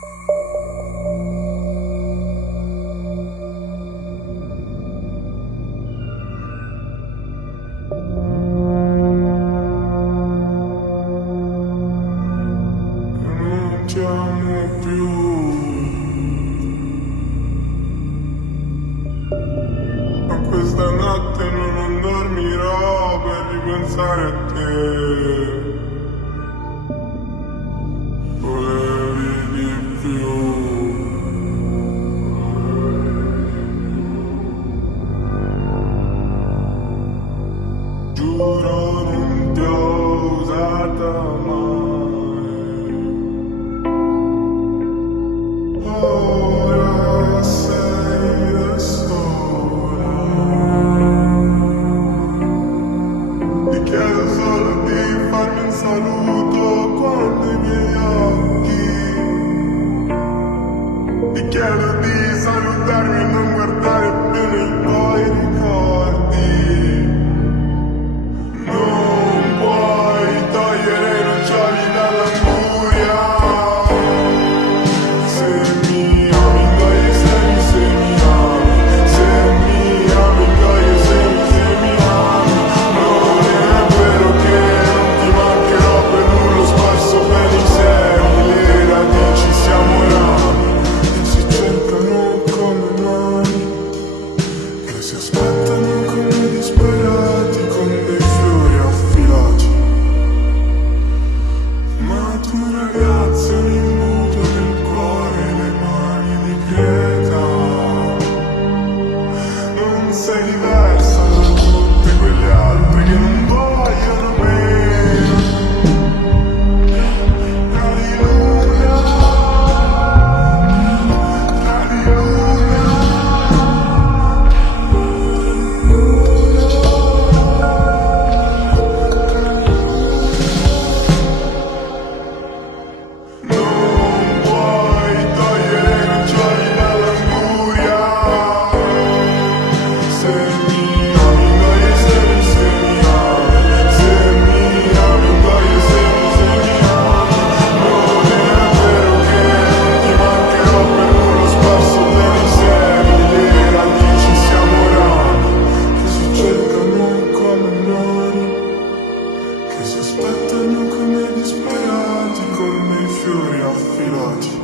Non ti amo più. Ma questa notte non dormirò per ripensare a te. Volevi di più. Giuro non ti ho usata mai. Ora sei da sola. Ti chiedo solo di farmi un saluto quando i miei occhi. Ti chiedo di salutarmi e non guardare più nei tuoi ricordi. Non puoi togliere i noccioli dall'anguria. Se mi ami, ingoia, se mi ami. Se mi ami, ingoia, se mi ami. Non è vero che non ti mancherò per nulla, ho sparso per i semi. Le radici siamo rami che si cercano come mani, che si aspettano come disperati con dei fiori affilati. Ma tu ragazzo, un imbuto nel cuore, le mani di pietra. Non sei diversa da tutte quelle altre che non vogliono bene. Tra di luna, tra di luna. Non puoi togliere i noccioli dall'anguria. Se mi ami, ingoia, se mi ami. Se mi ami, ingoia, se mi ami. Non è vero che non ti mancherò per nulla, ho sparso per i semi. Le radici siamo rami che si cercano come noni, che si aspettano come disperati con dei fiori affilati.